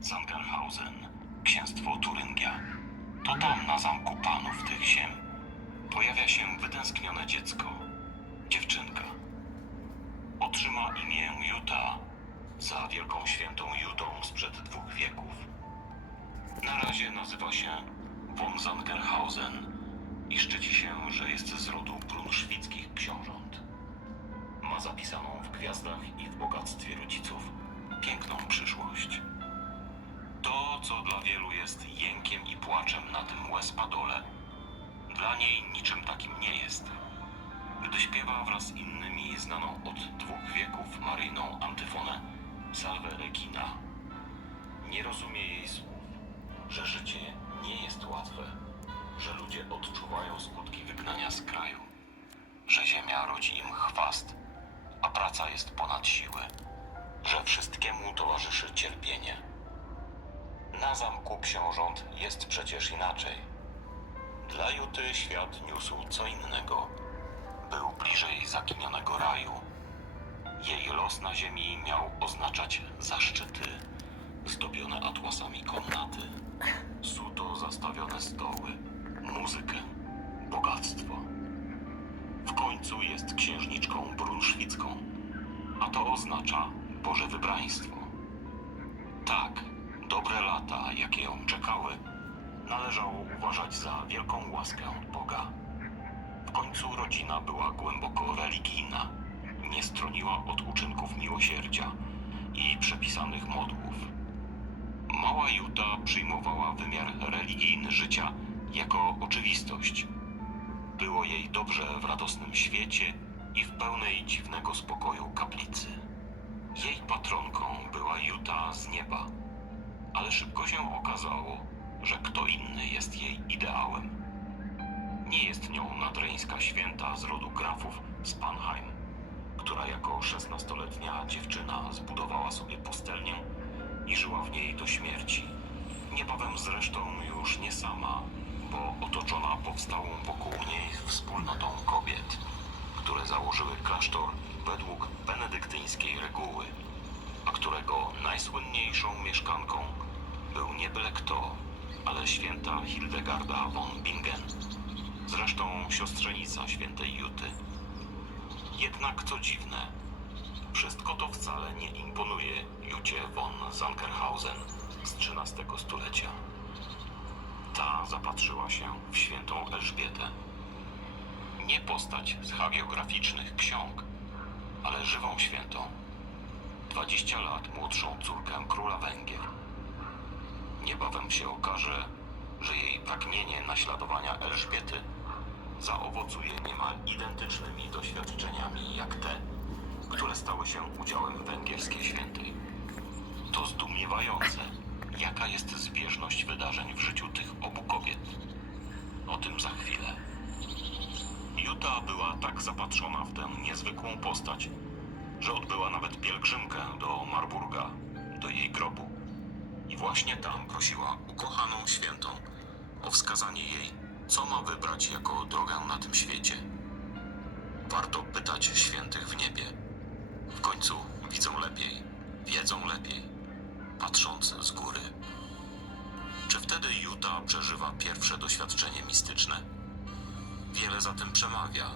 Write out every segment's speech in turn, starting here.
Zangerhausen, księstwo Turyngia. To tam, na zamku panów tych ziem, pojawia się wytęsknione dziecko, dziewczynka. Otrzyma imię Juta za wielką świętą Jutą sprzed dwóch wieków. Na razie nazywa się von Zangerhausen i szczyci się, że jest z rodu brunszwickich książąt. Ma zapisaną w gwiazdach i w bogactwie rodziców piękną przyszłość. To, co dla wielu jest jękiem i płaczem na tym łez-padole, dla niej niczym takim nie jest. Gdy śpiewa wraz z innymi znaną od dwóch wieków maryjną antyfonę Salve Regina, nie rozumie jej słów, że życie nie jest łatwe, że ludzie odczuwają skutki wygnania z kraju, że ziemia rodzi im chwast, a praca jest ponad siły, że wszystkiemu towarzyszy cierpienie. Na zamku książąt jest przecież inaczej. Dla Juty świat niósł co innego. Był bliżej zaginionego raju. Jej los na ziemi miał oznaczać zaszczyty, zdobione atłasami komnaty, suto zastawione stoły, muzykę, bogactwo. W końcu jest księżniczką brunszwicką, a to oznacza Boże wybraństwo. Tak, dobre lata, jakie ją czekały, należało uważać za wielką łaskę od Boga. W końcu rodzina była głęboko religijna, nie stroniła od uczynków miłosierdzia i przepisanych modłów. Mała Juta przyjmowała wymiar religijny życia jako oczywistość. Było jej dobrze w radosnym świecie i w pełnej dziwnego spokoju kaplicy. Jej patronką była Juta z nieba, ale szybko się okazało, że kto inny jest jej ideałem. Nie jest nią nadreńska święta z rodu grafów z Panheim, która jako szesnastoletnia dziewczyna zbudowała sobie pustelnię i żyła w niej do śmierci. Niebawem zresztą już nie sama, bo otoczona powstałą wokół niej wspólnotą kobiet, które założyły klasztor według benedyktyńskiej reguły, a którego najsłynniejszą mieszkanką był nie byle kto, ale święta Hildegarda von Bingen, zresztą siostrzenica świętej Juty. Jednak co dziwne, wszystko to wcale nie imponuje Jucie von Zankerhausen z XIII stulecia. Ta zapatrzyła się w świętą Elżbietę. Nie postać z hagiograficznych ksiąg, ale żywą świętą. 20 lat młodszą córkę króla Węgier. Niebawem się okaże, że jej pragnienie naśladowania Elżbiety zaowocuje niemal identycznymi doświadczeniami jak te, które stały się udziałem węgierskiej świętej. To zdumiewające, jaka jest zbieżność wydarzeń w życiu tych obu kobiet. O tym za chwilę. Juta była tak zapatrzona w tę niezwykłą postać, że odbyła nawet pielgrzymkę do Marburga, do jej grobu. I właśnie tam prosiła ukochaną świętą o wskazanie jej, co ma wybrać jako drogę na tym świecie. Warto pytać świętych w niebie. W końcu widzą lepiej, wiedzą lepiej, patrząc z góry. Czy wtedy Juta przeżywa pierwsze doświadczenie mistyczne? Wiele za tym przemawia.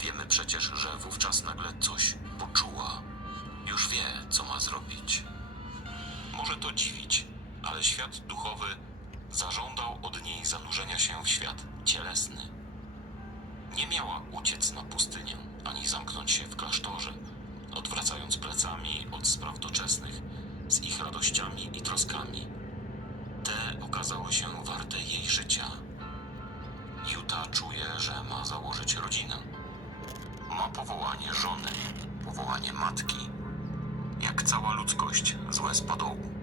Wiemy przecież, że wówczas nagle coś poczuła. Już wie, co ma zrobić. Może to dziwić, ale świat duchowy zażądał od niej zanurzenia się w świat cielesny. Nie miała uciec na pustynię, ani zamknąć się w klasztorze, odwracając plecami od spraw doczesnych, z ich radościami i troskami. Te okazały się warte jej życia. Juta czuje, że ma założyć rodzinę. Ma powołanie żony, powołanie matki, jak cała ludzkość z łez padołu.